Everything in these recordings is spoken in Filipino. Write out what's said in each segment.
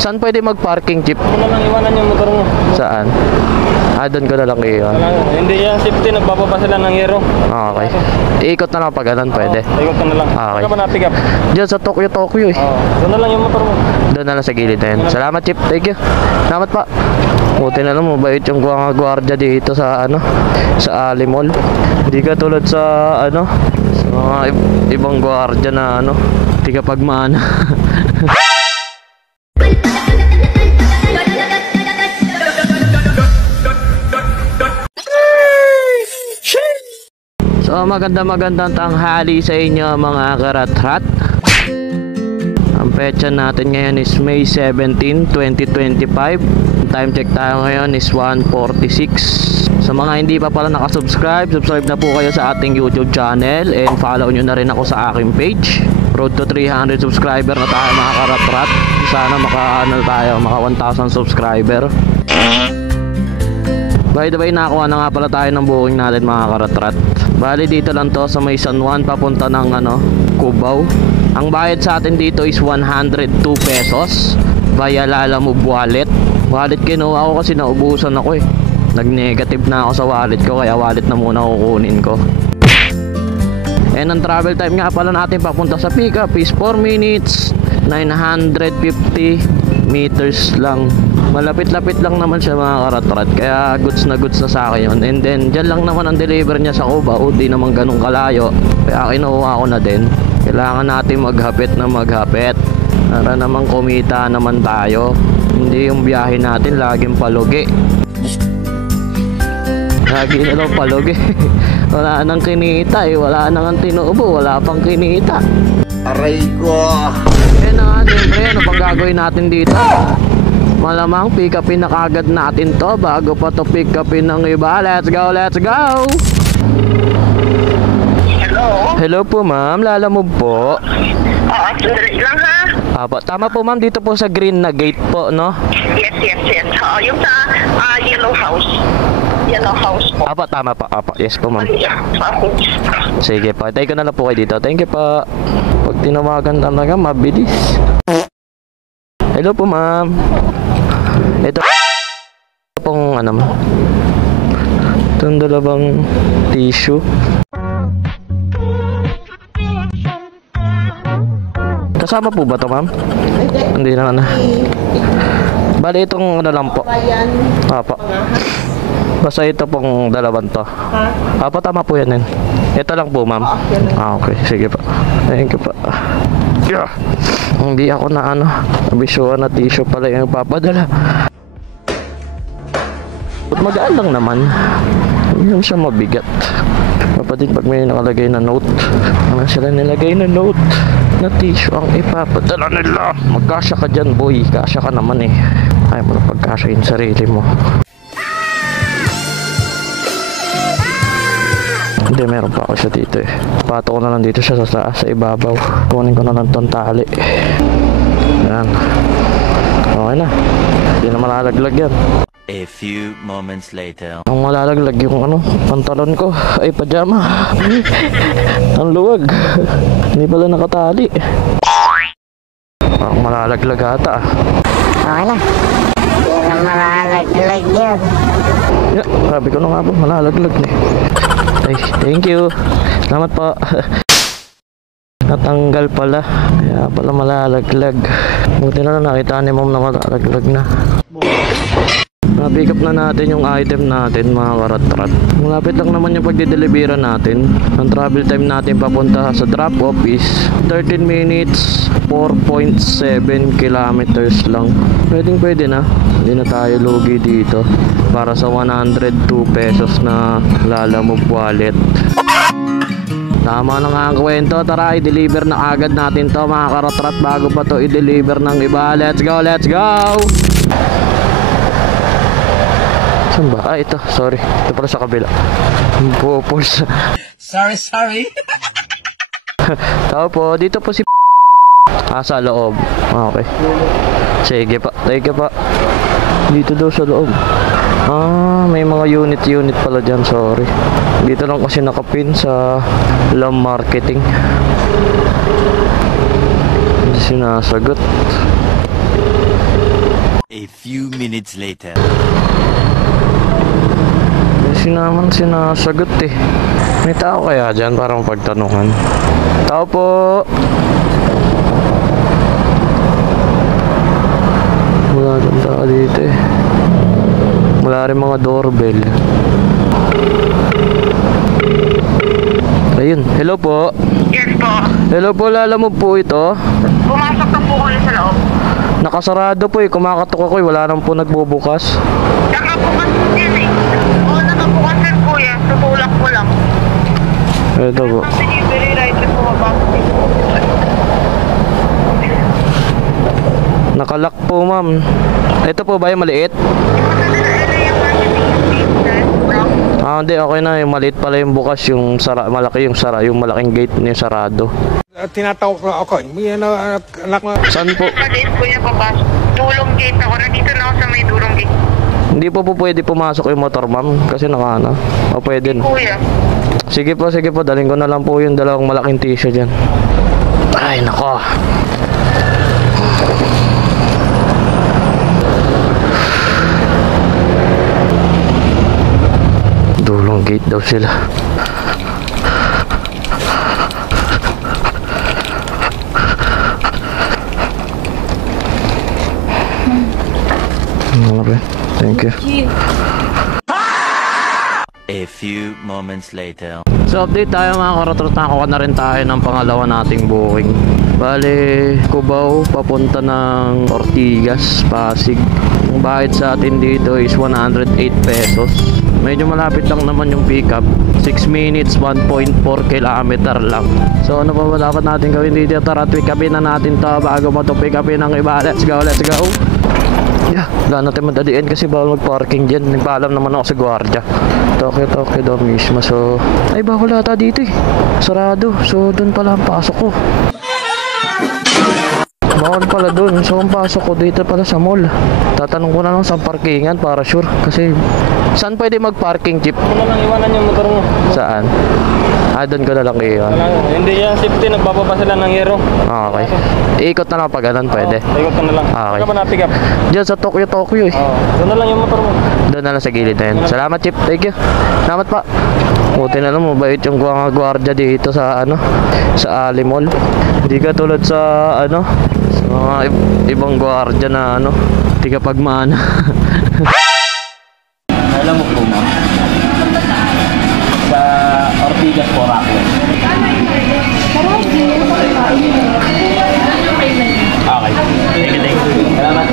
Saan pwede mag-parking, Chip? Ano lang iwanan yung motor mo? Saan? Doon ko na lang iyon. Hindi yan safety, nagbababa sila ng yero. Okay. Iikot na lang pag ganun, pwede. Ikot ka na lang. Okay. Saan ka ba na-pick up? Diyan sa Tokyo eh. Doon na lang yung motor mo. Doon na lang sa gilid na yun. Salamat, Chip. Thank you. Salamat pa. Buti na lang, mabait yung gwardiya dito sa sa Ali Mall. Hindi ka tulad sa sa mga ibang gwardiya na hindi ka pagmana. So magandang tanghali sa inyo mga karatrat. Ang petsa natin ngayon is May 17, 2025. Time check tayo ngayon is 1:46. Sa mga hindi pa pala nakasubscribe, subscribe na po kayo sa ating YouTube channel and follow nyo na rin ako sa aking page. Road to 300 subscriber na tayo mga karatrat. Sana maka 1,000 subscriber. By the way, nakakuha na nga pala tayo ng booking natin mga karatrat. Bali dito lang to sa may San Juan papunta ng Cubao. Ang bayad sa atin dito is 102 pesos via Lalamove wallet. Wallet kinuha ko kasi naubusan ako eh. Nag-negative na ako sa wallet ko, kaya wallet na muna kukunin ko. And ang travel time nga pala natin papunta sa pickup is 4 minutes 950 meters lang. Malapit-lapit lang naman siya mga karatrat, kaya goods na sa akin yun. And then dyan lang naman ang deliver niya sa Cubao, di naman ganun kalayo, kaya kinuha ko na din. Kailangan natin maghapit para naman kumita naman tayo, hindi yung biyahe natin laging palugi. Lagi na lang palugi. Wala nang kinita wala nang tinubo, wala pang kinita. Aray ko. Yan na nga, siyempre, ano bang gagawin natin dito? Malamang pick upin na kagad natin to bago pa to pick upin ng iba. Let's go! Hello po ma'am, Lalamove po. Sandali lang ha. Tama po ma'am, dito po sa green na gate po, no? Yes. Yung sa yellow house po. Tama po. Yes po ma'am. Yeah. Sige po, tayo ko na lang po kayo dito. Thank you po. Pag tinawagan talaga, mabilis. Hello po ma'am. Ito pong itong dalawang tissue. Kasama po ba ito ma'am? Hindi naman na. Bali itong lang po. Basta ito pong dalawang to. Tama po yan. Ito lang po ma'am. Okay, sige po. Thank you po. Hindi ako na nabisuan na tissue pala yung papadala. Magaan lang naman. Hindi naman siya mabigat. Kapatid pag may nakalagay na note, sila nilagay na note na tissue ang ipapadala nila. Magkasya ka dyan boy, kasya ka naman eh. Ayaw mo na pagkasya yung sarili mo. Hindi, meron pa ako siya dito eh. Pato ko na lang dito siya sa ibabaw. Kunin ko na lang itong tali. Yan. Okay na. Hindi na malalaglag yan. A few moments later. Ang malalaglag yung pantalon ko ay pajama. Ang luwag. Hindi pala nakatali. Ang malalaglag ata. Okay na. Hindi na malalaglag yun. Yeah, sabi ko na nga po, malalaglag na eh. Ay, thank you. Salamat po. Natanggal pala. Kaya pala malalaglag. Buti na nakita ni mom na malalaglag na. Na-pick up na natin yung item natin mga karatrat. Malapit lang naman yung pagdideliveran natin. Ang travel time natin papunta sa drop-off is 13 minutes 4.7 kilometers lang. Pwede na. Hindi na tayo lugi dito para sa 102 pesos na Lalamove wallet. Tama na nga ang kwento. Tara, i-deliver na agad natin to mga karatrat bago pa to i-deliver ng iba. Let's go! Saan ba? Ito. Sorry. Ito pala sa kabila. Pupos. Sorry. Tao po. Dito po si sa loob. Okay. Sige pa. Thank you pa. Dito daw sa loob. May mga unit pala dyan. Sorry. Dito lang kasi nakapin sa Lam Marketing. Hindi sinasagot. A few minutes later. Kasi naman sinasagot eh. May tao kaya dyan para mapagtanungan? Tao po! Wala dyan tao dito eh. Wala rin mga doorbell. Ayun, hello po. Yes po. Hello po, lalamove po ito. Pumasok na po kayo sa loob. Nakasarado po eh, kumakatok ako eh, wala naman po nagbubukas. Nakabukas din eh. Oo, nakabukas din kuya. Tutulak ko lang. Ito po. Ang delivery rider po mababas. Nakalak po ma'am. Ito po ba yung maliit? Ah, hindi, okay na. Yung maliit pala yung bukas, yung malaki yung yung malaking gate yung sarado. Tinatawag ko ako. May anak na. Saan po? Maliit kuya papasok. Dulong gate ako. Nandito na ako sa may dulong gate. Hindi po pwede pumasok yung motor ma'am. Kasi nakaano. O pwede na. Kuya. Sige po. Daling ko na lang po yung dalawang malaking tissue dyan. Ay, nako. Dulong gate daw sila. Okay, thank you. A few moments later. So update tayo mga karatrot, nakakuha na rin tayo ng pangalawa nating booking. Bale, Cubao papunta ng Ortigas, Pasig. Ang bayad sa atin dito is 108 pesos. Medyo malapit lang naman yung pickup. 6 minutes, 1.4 kilometer lang. So ano pa ba dapat natin gawin dito? Tara, pick upin na natin to bago mo to pick upin ng iba. Let's go. Yeah, wala natin madaliin kasi bawal mag-parking dyan. Nagpaalam naman ako sa gwardiya. Toke daw mismo. So, ay bawal ata dito eh. Sarado. So, dun pala ang pasok ko. Bawal pala dun. So, ang pasok ko dito pala sa mall. Tatanong ko na lang sa parkingan para sure. Kasi, saan pwede mag-parking, Jeep? Ano lang iwanan yung motor mo? Saan? Ah, dun ko na lang iyon. Hindi yan safety, nagbababa sila ng yero. Okay. Iikot na lang pag ganun, pwede. Ikot ko na lang. Okay. Saan ka ba na-pick up? Diyan sa Tokyo eh. Oo. Doon na lang yung motor mo. Doon na lang sa gilid na yun. Salamat, Chip. Thank you. Salamat pa. Buti na lang, mabait yung gwardiya dito sa sa Ali Mall. Hindi ka tulad sa sa mga ibang gwardiya na tigapagmana. Alam mo po, ma'am. Sa Ortigas po, Rockland. Okay. Thank you. Salamat.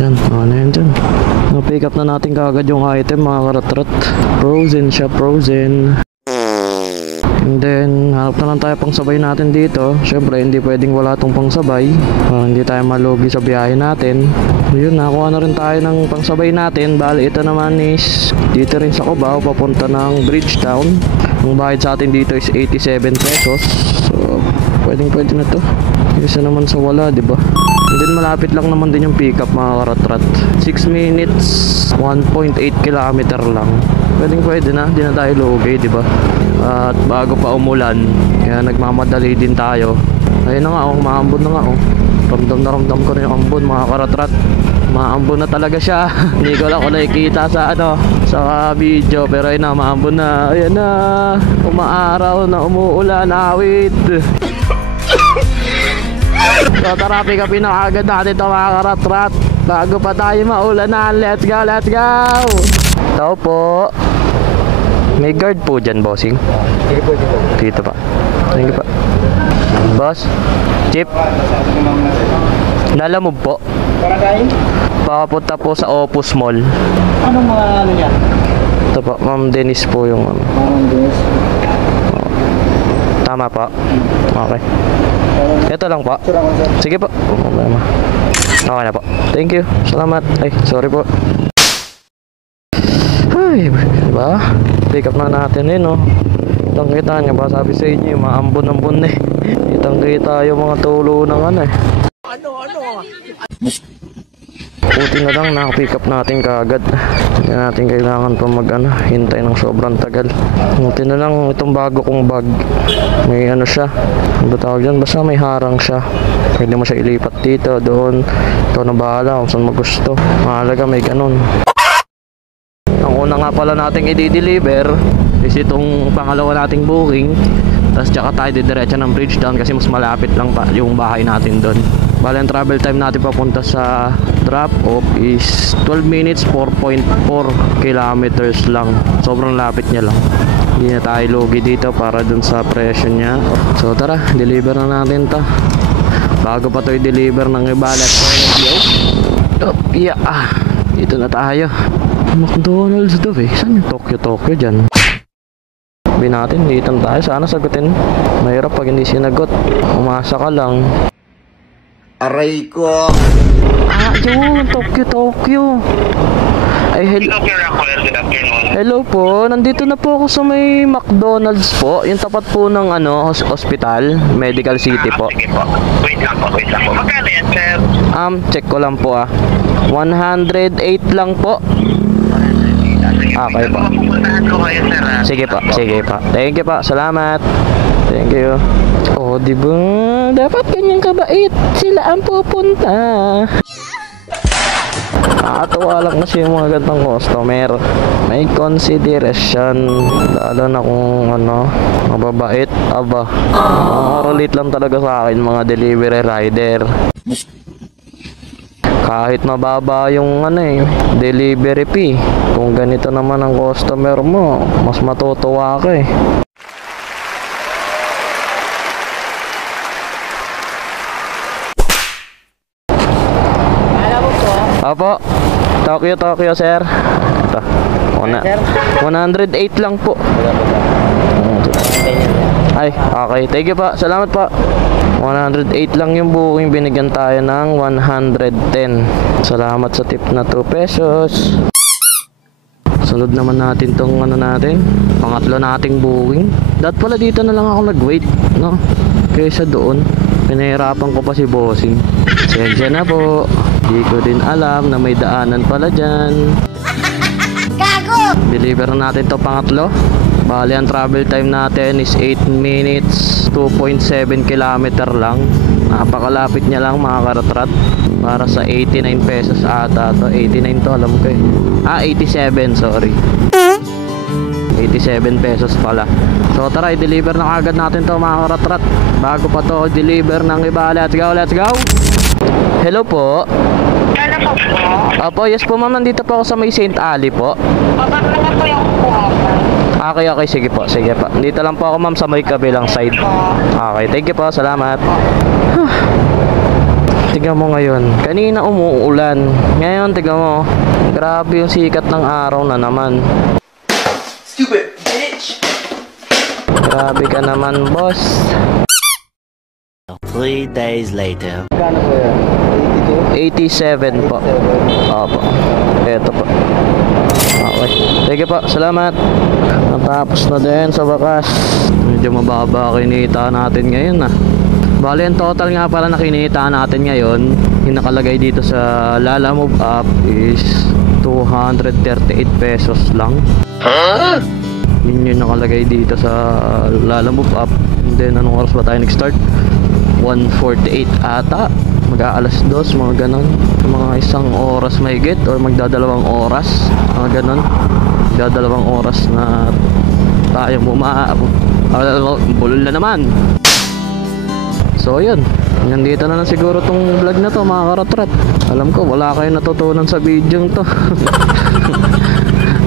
Yan, ano yan dyan. Na-pick up na natin kagad yung item mga karatrot. Frozen siya, frozen. And then, hanap na lang tayo pang sabay natin dito. Siyempre, hindi pwedeng wala tong pang sabay. Hindi tayo malugi sa biyahe natin. Yun, nakakuha na rin tayo ng pang sabay natin. Bali, ito naman is dito rin sa Cubao, papunta ng Bridgetown. Ang bayad sa atin dito is 87 pesos. So, pwede na to. Isa naman sa wala, diba? And then, malapit lang naman din yung pickup mga karatrat. 6 minutes, 1.8 kilometer lang. Pwede na, di na tayo lugi, diba? At bago pa umulan, kaya nagmamadali din tayo. Ayun na nga, maambon na nga. Ramdam ko na yung ambon mga karatrat. Maambon na talaga siya. Hindi ko lang kung nakikita sa sa video, pero ayun na, maambon na. Ayan na, umaaraw na, umuulan, awit. So tara, pick upin na agad natin ito mga karatrat bago pa tayo maulanan. Let's go. Tao po. May guard po dyan, bossing. Dito pa. Thank you pa. Boss, Chip, lalamove po. Para kain? Papunta po sa Opus Mall. Anong mga niya? Ito po, Ma'am Denise po yung Tama po. Okay. Ito lang po. Sige po. Okay na po. Thank you. Salamat. Ay, sorry po. Ay, diba? Pick up na natin no? Kitang kita nyo ba? Sabi sa inyo, maambon-ambon eh. Kitang kita yung mga tulo ng Buti na lang nakapick up natin kaagad. Hindi natin kailangan pa hintay ng sobrang tagal. Buti na lang itong bago kong bag. May siya. Ano ba tawag dyan? Basta may harang siya. Pwede mo siya ilipat dito, doon. Ikaw na bahala kung saan mo gusto. Mahalaga may ganun. Ang una nga pala nating i-deliver is itong pangalawa nating booking. Tapos tsaka tayo didiretso ng Bridgetown kasi mas malapit lang pa yung bahay natin doon. Bale, ang travel time natin papunta sa drop-off is 12 minutes, 4.4 kilometers lang. Sobrang lapit niya lang. Hindi na tayo lugi dito para dun sa presyo niya. So tara, deliver na natin to. Bago pa to i-deliver ng iba, let's go. Dito na tayo. McDonald's daw eh. Saan yung Tokyo dyan? Sabi natin, dito tayo. Sana sagutin. Mahirap pag hindi sinagot. Umasa ka lang. Aray ko. Yun, Tokyo. Ay, hello po. Nandito na po ako sa may McDonald's po. Yung tapat po ng hospital, Medical City po. Sige po. Wait lang po. Magkano yan, sir? Check ko lang po 108 lang po. Okay po. Pupuntahan ko kayo, sir. Sige pa. Thank you pa. Salamat. Thank you. Oh, di ba? Dapat ganyan kabait. Sila ang pupunta. Nakakatuwa lang kasi yung mga gantong customer. May consideration. Lalo na kung mababait. Aba. Relate lang talaga sa akin mga delivery rider. Kahit mababa yung delivery fee, kung ganito naman ang customer mo, mas matutuwa ka eh. Apo, Tokyo sir. Ito, 108 lang po. Ay, okay. Thank you pa. Salamat pa. 108 lang yung booking. Binigyan tayo ng 110. Salamat sa tip na 2 pesos. Sunod naman natin tong pangatlo nating booking. Dapat pala dito na lang ako nag-wait, no? Kaysa doon. Pinahirapan ko pa si bossing. Sensya na po. Di ko din alam na may daanan pala dyan. Gago! Deliver na natin to pangatlo. Bali, ang travel time natin is 8 minutes, 2.7 kilometer lang. Napakalapit niya lang mga karatrat. Para sa 89 pesos ata to. 89 to, alam ko eh. 87, sorry. 87 pesos pala. So tara, i-deliver na agad natin to mga karatrat. Bago pa to deliver ng iba. Let's go! Hello po. Ano po po? Opo, yes po ma'am. Nandito po ako sa may St. Ali po. Babag naman po yung pumunta. Okay, sige po. Dito lang po ako ma'am sa may kabilang side. Okay, thank you po. Salamat. Tignan mo ngayon. Kanina umuulan. Ngayon, tignan mo. Grabe yung sikat ng araw na naman. Stupid bitch. Grabe ka naman, boss. 3 days later. Magkano po yan? 87 po. Opo. Eto po. Okay. Sige po. Salamat. Natapos na din sa wakas. Medyo mababa kinita natin ngayon Bali, ang total nga pala na kinita natin ngayon, yung nakalagay dito sa Lalamove app is 238 pesos lang. Yun yung nakalagay dito sa Lalamove app. And then, anong oras ba tayo nag-start? 1:48 ata. Mag-aalas 2, mga ganon. Mga 1 oras mahigit or magdadalawang oras. Mga ganon. Magdadalawang oras na tayo bulol na naman. So yun, nandito na siguro tong vlog na to mga karatrat. Alam ko wala kayo natutunan sa video to.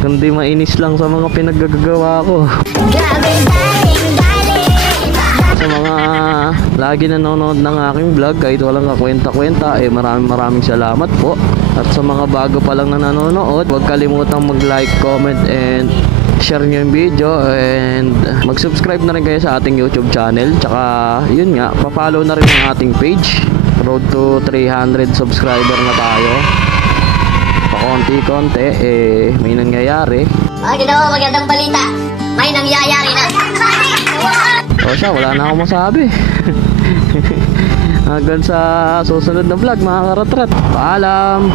Kundi mainis lang sa mga pinaggagawa ko. Sa mga lagi nanonood ng aking vlog kahit walang kakwenta-kwenta, maraming salamat po. At sa mga bago pa lang na nanonood, huwag kalimutang mag-like, comment, and share nyo yung video, and mag-subscribe na rin kayo sa ating YouTube channel. Tsaka yun nga, pa-follow na rin ang ating page. Road to 300 subscriber na tayo. Pa-konti-konti may nangyayari. Magandang balita. May nangyayari na. O siya, wala na akong masabi. Hanggang sa susunod na vlog mga karatrat. Paalam!